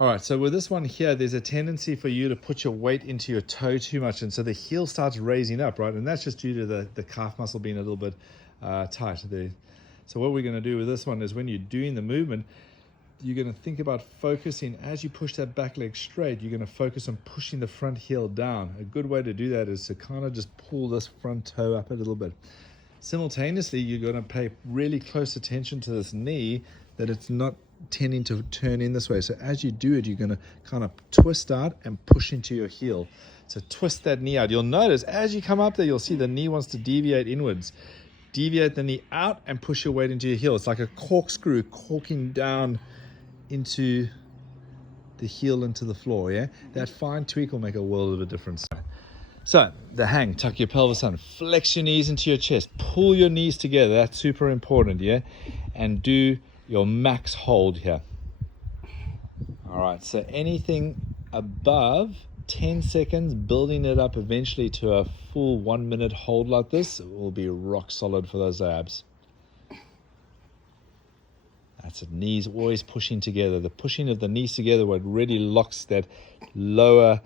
All right, so with this one here, there's a tendency for you to put your weight into your toe too much, and so the heel starts raising up, right? And that's just due to the calf muscle being a little bit tight there. So what we're going to do with this one is when you're doing the movement, you're going to think about focusing as you push that back leg straight. You're going to focus on pushing the front heel down. A good way to do that is to kind of just pull this front toe up a little bit. Simultaneously, you're going to pay really close attention to this knee, that it's not tending to turn in this way. So as you do it, you're going to kind of twist out and push into your heel. So twist that knee out. You'll notice as you come up there, you'll see the knee wants to deviate inwards. Deviate the knee out and push your weight into your heel. It's like a corkscrew corking down into the heel into the floor, yeah? That fine tweak will make a world of a difference. So the hang, tuck your pelvis on, flex your knees into your chest, pull your knees together. That's super important, yeah? And do your max hold here. All right, so anything above 10 seconds, building it up eventually to a full 1 minute hold like this, will be rock solid for those abs. That's it, knees always pushing together. The pushing of the knees together, what really locks that lower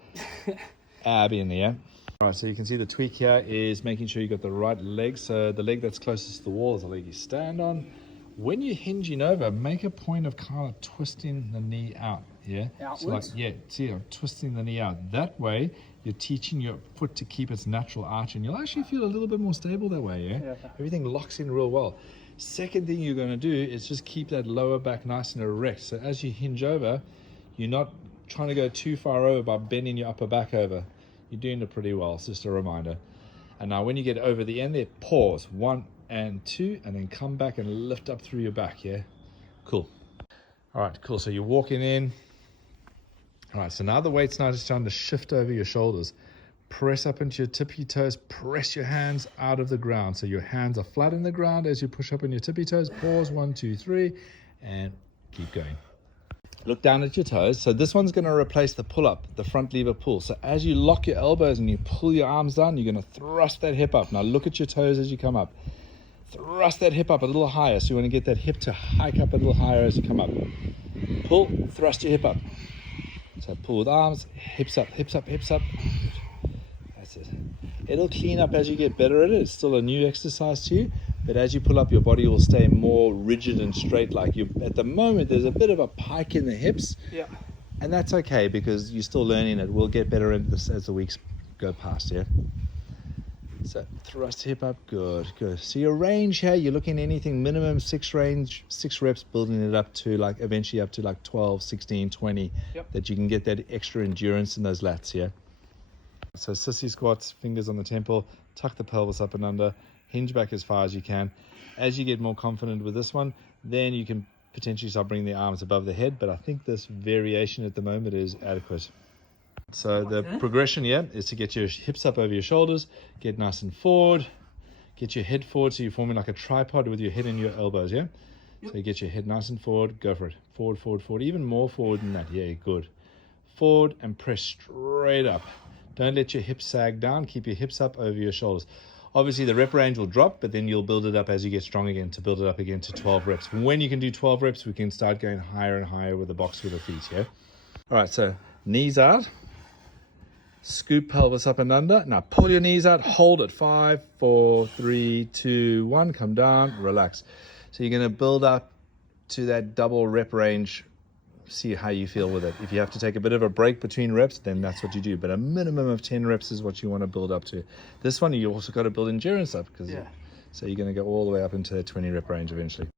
ab in there. All right, so you can see the tweak here is making sure you got the right leg. So the leg that's closest to the wall is the leg you stand on. When you're hinging over, make a point of kind of twisting the knee out, yeah? Outwards? So like, yeah, see, I'm twisting the knee out. That way, you're teaching your foot to keep its natural arch, and you'll actually feel a little bit more stable that way, yeah? Everything locks in real well. Second thing you're going to do is just keep that lower back nice and erect. So as you hinge over, you're not trying to go too far over by bending your upper back over. You're doing it pretty well. It's just a reminder. And now when you get over the end there, pause. 1 and 2, and then come back and lift up through your back, yeah? Cool. All right, cool. So you're walking in. All right, so now the weight's now just starting to shift over your shoulders. Press up into your tippy toes, press your hands out of the ground. So your hands are flat in the ground as you push up on your tippy toes. Pause, 1, 2, 3, and keep going. Look down at your toes. So this one's going to replace the pull-up, the front lever pull. So as you lock your elbows and you pull your arms down, you're going to thrust that hip up. Now look at your toes as you come up. Thrust that hip up a little higher. So you want to get that hip to hike up a little higher as you come up. Pull, thrust your hip up. So pull with arms, hips up, hips up, hips up. That's it. It'll clean up as you get better at it. It's still a new exercise to you, but as you pull up, your body will stay more rigid and straight. Like you, at the moment, there's a bit of a pike in the hips, and that's okay because you're still learning it. We'll get better at this as the weeks go past, yeah? So thrust hip up, good, good. So your range here, you're looking anything minimum 6 reps, building it up to like eventually up to like 12, 16, 20, that you can get that extra endurance in those lats, yeah? So sissy squats, fingers on the temple, tuck the pelvis up and under, hinge back as far as you can. As you get more confident with this one, then you can potentially start bringing the arms above the head, but I think this variation at the moment is adequate. So the progression, yeah, is to get your hips up over your shoulders, get nice and forward, get your head forward so you're forming like a tripod with your head and your elbows, yeah? So you get your head nice and forward, go for it. Forward, forward, forward, even more forward than that, yeah, good. Forward and press straight up. Don't let your hips sag down, keep your hips up over your shoulders. Obviously the rep range will drop, but then you'll build it up as you get strong again to build it up again to 12 reps. When you can do 12 reps, we can start going higher and higher with the box with the feet, yeah? All right, so knees out. Scoop pelvis up and under. Now pull your knees out, hold it. 5, 4, 3, 2, 1. Come down, relax. So you're going to build up to that double rep range. See how you feel with it. If you have to take a bit of a break between reps, then that's what you do. But a minimum of 10 reps is what you want to build up to. This one, you also got to build endurance up, because so you're going to go all the way up into the 20 rep range eventually.